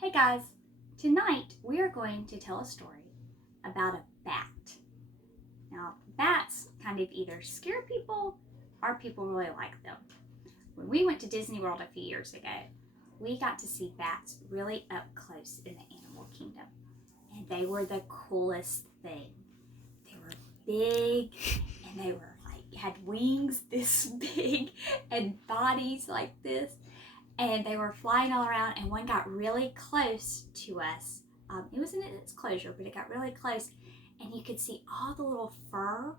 Hey guys, tonight we are going to tell a story about a bat. Now, bats kind of either scare people or people really like them. When we went to Disney World a few years ago, we got to see bats really up close in the animal kingdom, and they were the coolest thing. They were big and they were had wings this big and bodies like this. And they were flying all around, and one got really close to us. It was in its closure, but it got really close, and you could see all the little fur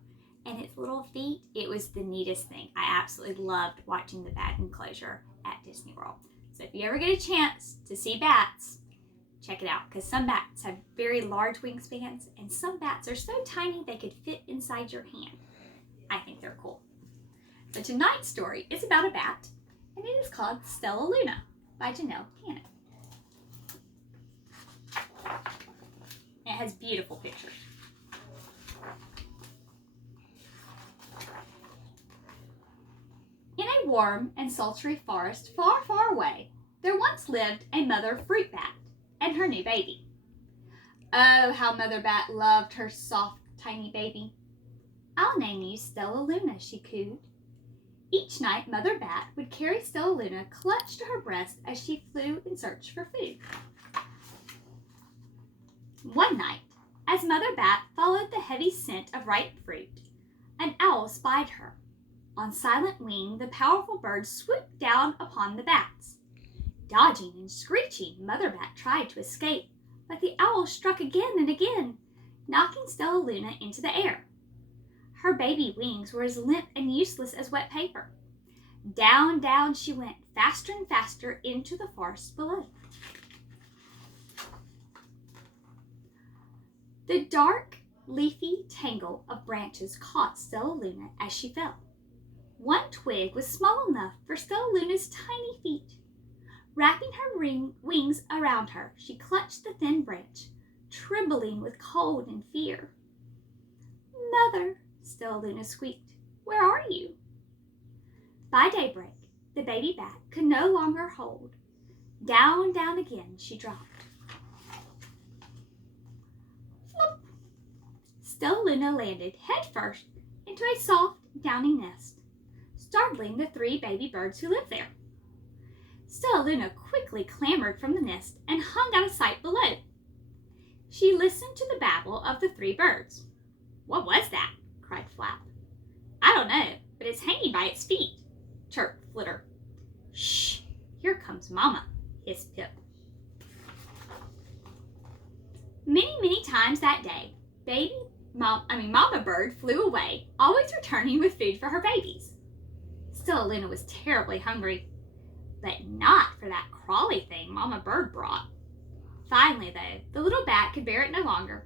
and its little feet. It was the neatest thing. I absolutely loved watching the bat enclosure at Disney World. So if you ever get a chance to see bats, check it out, because some bats have very large wingspans, and some bats are so tiny they could fit inside your hand. I think they're cool. So tonight's story is about a bat, and it is called Stellaluna by Janell. It has beautiful pictures. In a warm and sultry forest far, far away, there once lived a mother fruit bat and her new baby. Oh, how Mother Bat loved her soft, tiny baby. "I'll name you Stellaluna," she cooed. Each night, Mother Bat would carry Stellaluna clutched to her breast as she flew in search for food. One night, as Mother Bat followed the heavy scent of ripe fruit, an owl spied her. On silent wing, the powerful bird swooped down upon the bats. Dodging and screeching, Mother Bat tried to escape, but the owl struck again and again, knocking Stellaluna into the air. Her baby wings were as limp and useless as wet paper. Down, down she went, faster and faster into the forest below. The dark, leafy tangle of branches caught Stellaluna as she fell. One twig was small enough for Stellaluna's tiny feet. Wrapping her wings around her, she clutched the thin branch, trembling with cold and fear. "Mother," Stellaluna squeaked, "where are you?" By daybreak, the baby bat could no longer hold. Down, down again she dropped. Flop! Stellaluna landed headfirst into a soft, downy nest, startling the 3 baby birds who lived there. Stellaluna quickly clambered from the nest and hung out of sight below. She listened to the babble of the 3 birds. "What was that?" cried Flap. "I don't know, but it's hanging by its feet," chirped Flitter. "Shh, here comes Mama," hissed Pip. Many, many times that day, Mama Bird flew away, always returning with food for her babies. Stellaluna was terribly hungry, but not for that crawly thing Mama Bird brought. Finally, though, the little bat could bear it no longer.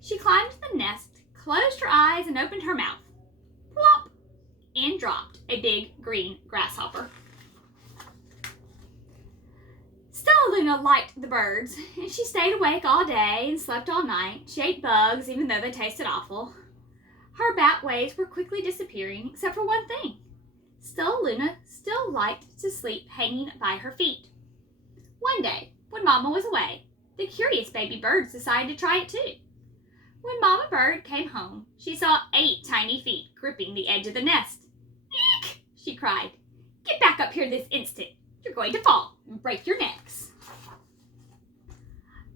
She climbed to the nest, closed her eyes, and opened her mouth. Plop! In dropped a big green grasshopper. Stellaluna liked the birds, and she stayed awake all day and slept all night. She ate bugs, even though they tasted awful. Her bat ways were quickly disappearing, except for one thing. Stellaluna still liked to sleep hanging by her feet. One day, when Mama was away, the curious baby birds decided to try it too. When Mama Bird came home, she saw 8 tiny feet gripping the edge of the nest. "Eek!" she cried. "Get back up here this instant. You're going to fall and break your necks."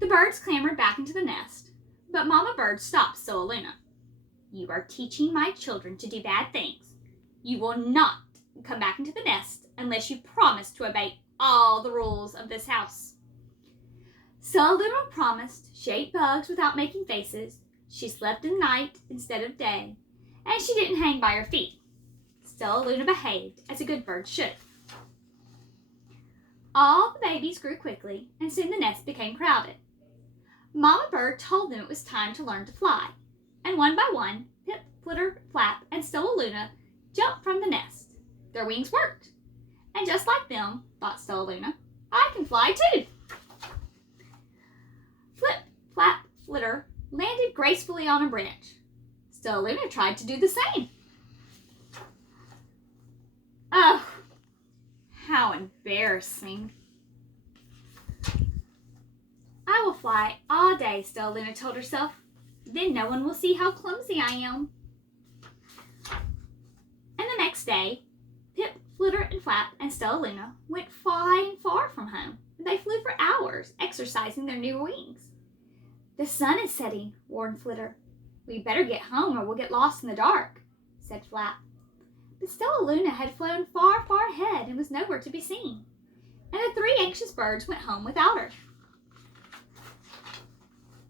The birds clambered back into the nest, but Mama Bird stopped Stellaluna. "You are teaching my children to do bad things. You will not come back into the nest unless you promise to obey all the rules of this house." Stellaluna promised. She ate bugs without making faces. She slept in night instead of day, and she didn't hang by her feet. Stellaluna behaved as a good bird should. All the babies grew quickly, and soon the nest became crowded. Mama Bird told them it was time to learn to fly, and one by one, Pip, Flitter, Flap, and Stellaluna jumped from the nest. Their wings worked, and just like them, thought Stellaluna, I can fly too. Flip, Flap, Flitter landed gracefully on a branch. Stellaluna tried to do the same. Oh, how embarrassing. fly all day, Stellaluna told herself. Then no one will see how clumsy I am. And the next day, Pip, Flitter, and Flap and Stellaluna went flying far from home. They flew for hours, exercising their new wings. The sun is setting, warned Flitter. We better get home or we'll get lost in the dark, said Flap. But Stellaluna had flown far, far ahead and was nowhere to be seen. And the three anxious birds went home without her.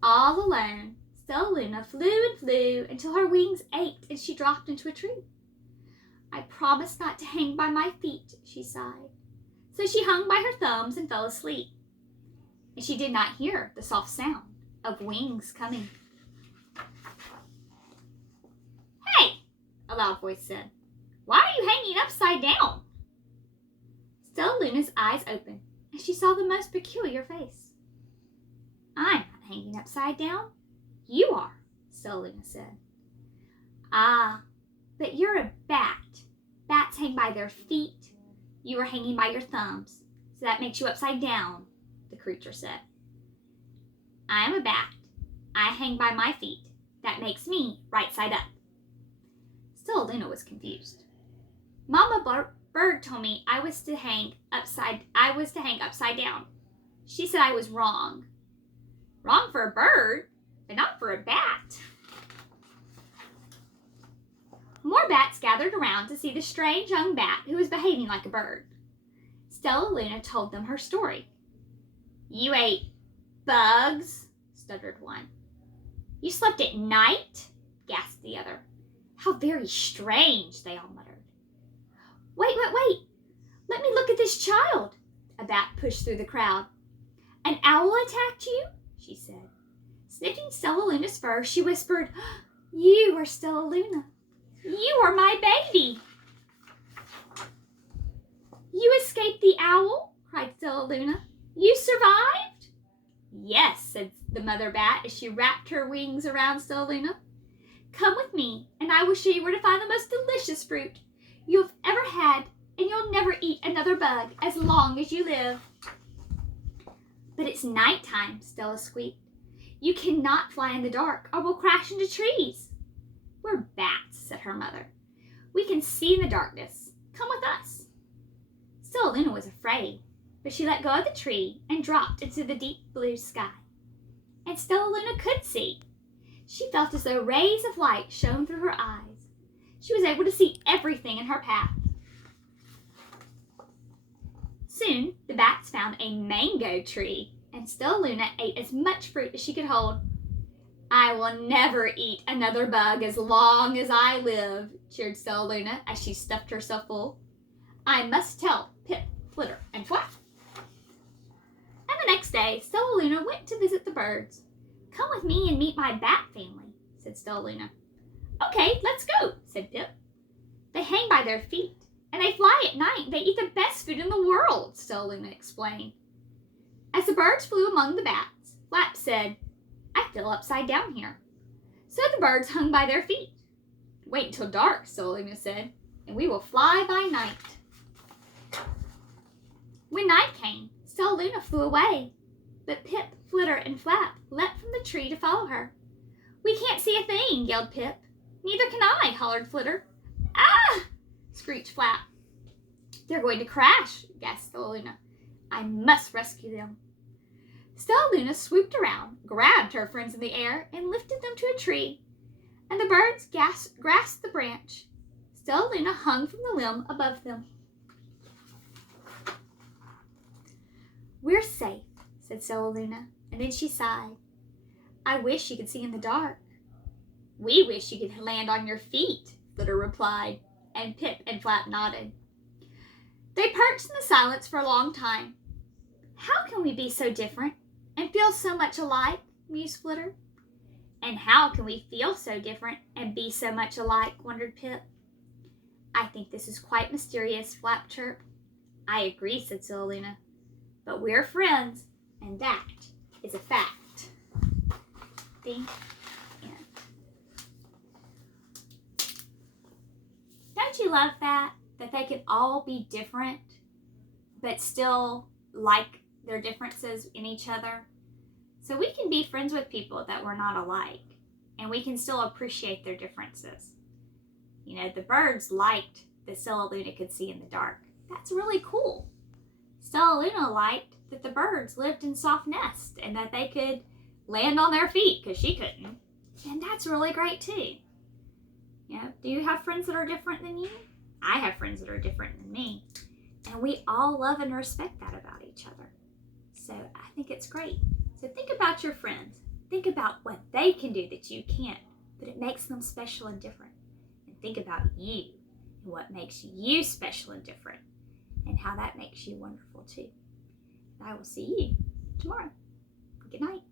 All alone, Stellaluna flew and flew until her wings ached and she dropped into a tree. I promised not to hang by my feet, she sighed. So she hung by her thumbs and fell asleep. And she did not hear the soft sound of wings coming. Hey, a loud voice said. Why are you hanging upside down? Stellaluna's eyes opened, and she saw the most peculiar face. I'm not hanging upside down. You are, Stellaluna said. Ah, but you're a bat. Bats hang by their feet. You are hanging by your thumbs, so that makes you upside down, the creature said. I am a bat. I hang by my feet. That makes me right side up. Stellaluna was confused. Mama Bird told me I was to hang upside down. She said I was wrong. Wrong for a bird, but not for a bat. More bats gathered around to see the strange young bat who was behaving like a bird. Stellaluna told them her story. You ate bugs, stuttered one. You slept at night, gasped the other. How very strange, they all muttered. Wait. Let me look at this child. A bat pushed through the crowd. An owl attacked you? She said. Sniffing Stellaluna's fur, she whispered, You are Stellaluna. You are my baby. You escaped the owl? Cried Stellaluna. You survived? Yes, said the mother bat as she wrapped her wings around Stellaluna. Come with me, and I will show you where to find the most delicious fruit you have ever had, and you'll never eat another bug as long as you live. But it's nighttime, Stella squeaked. You cannot fly in the dark, or we'll crash into trees. We're bats, said her mother. We can see in the darkness. Come with us. Stellaluna was afraid, but she let go of the tree and dropped into the deep blue sky. And Stellaluna could see. She felt as though rays of light shone through her eyes. She was able to see everything in her path. Soon, the bats found a mango tree, and Stellaluna ate as much fruit as she could hold. I will never eat another bug as long as I live, cheered Stellaluna as she stuffed herself full. I must tell Pip, Flitter, and Flap. And the next day, Stellaluna went to visit the birds. Come with me and meet my bat family, said Stellaluna. Okay, let's go, said Pip. They hang by their feet, and they fly at night. They eat the best food in the world, Stellaluna explained. As the birds flew among the bats, Flap said, I feel upside down here. So the birds hung by their feet. Wait until dark, Stellaluna said, and we will fly by night. When night came, Stellaluna flew away, but Pip, Flitter, and Flap leapt from the tree to follow her. We can't see a thing, yelled Pip. Neither can I, hollered Flitter. Ah! Screeched Flap. They're going to crash, gasped Stellaluna. I must rescue them. Stellaluna swooped around, grabbed her friends in the air, and lifted them to a tree. And the birds grasped the branch. Stellaluna hung from the limb above them. We're safe, said Stellaluna, and then she sighed. I wish you could see in the dark. We wish you could land on your feet, Flitter replied, and Pip and Flap nodded. They perched in the silence for a long time. How can we be so different and feel so much alike, mused Flitter. And how can we feel so different and be so much alike, wondered Pip. I think this is quite mysterious, Flap chirped. I agree, said Stellaluna. But we're friends, and that is a fact. The end. Don't you love that? That they can all be different, but still like their differences in each other. So we can be friends with people that we're not alike, and we can still appreciate their differences. You know, the birds liked that Stellaluna could see in the dark. That's really cool. Stellaluna liked that the birds lived in soft nests and that they could land on their feet because she couldn't. And that's really great too. You know, do you have friends that are different than you? I have friends that are different than me. And we all love and respect that about each other. So I think it's great. So think about your friends. Think about what they can do that you can't, but it makes them special and different. And think about you and what makes you special and different and how that makes you wonderful too. And I will see you tomorrow. Good night.